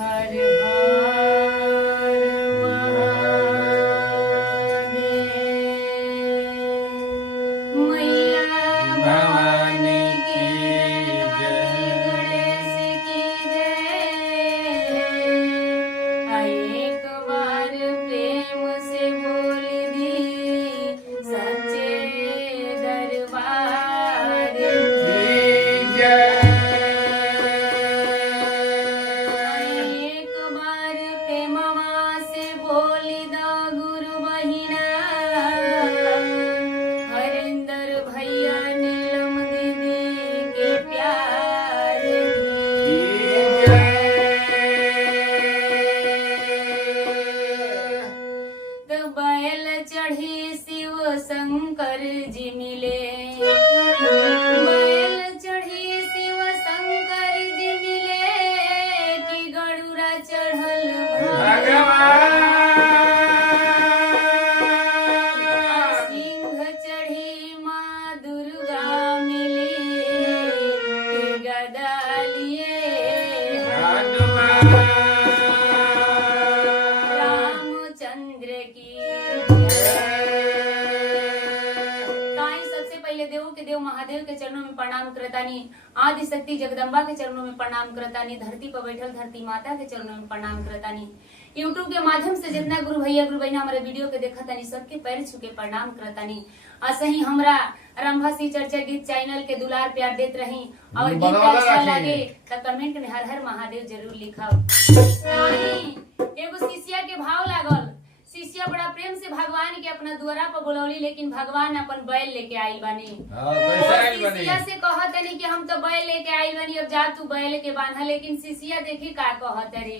हर हर महादेव। मैया भवानी की जय, गणेश की जय। एक बार प्रेम से बोल दी सच्चे दरबार की जय। एक बार प्रेमवा से बोल दो गुरु बहिना, हरिंदर भैया नीलम दीदी के प्यार की जय। तो बैल चढ़ी शिव शंकर जी मिले, बैल चढ़ी शिव शंकर जी मिले कि गरुड़ा चढ़ल भगवान। सिंह चढ़ी माँ दुर्गा मिली कि गदा लिए हनुमान। रामचंद्र की ताई सबसे पहले देवों के देव महादेव के चरणों में प्रणाम करतानी, आदि शक्ति जगदम्बा के चरणों में प्रणाम करतानी, धरती पर बैठल धरती माता के चरणों में प्रणाम करतानी। यूट्यूब के माध्यम से जितना गुरु भैया गुरु बहना हमारे वीडियो के देखा तानी सबके पैर छू के प्रणाम करतानी। असही हमरा रंभा सी चर्चा गीत चैनल के दुलार प्यार देत रही और गीत अच्छा लगे तो कमेंट में हर हर महादेव जरूर लिखाओ। एगो शिष्या के भाव लागल, शिष्या बड़ा प्रेम से भगवान के अपना द्वारा पर बुलौली, लेकिन भगवान अपन बैल लेके आइल बानी। शिष्या से कहत नहीं कि हम तो बैल लेके आइल बानी, अब जा तू बैल के बांधा। लेकिन शिष्या देखी का कहत रे,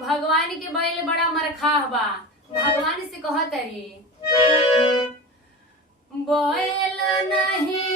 भगवान के बैल बड़ा मरखाह बा। भगवान से कहत रे बैल नहीं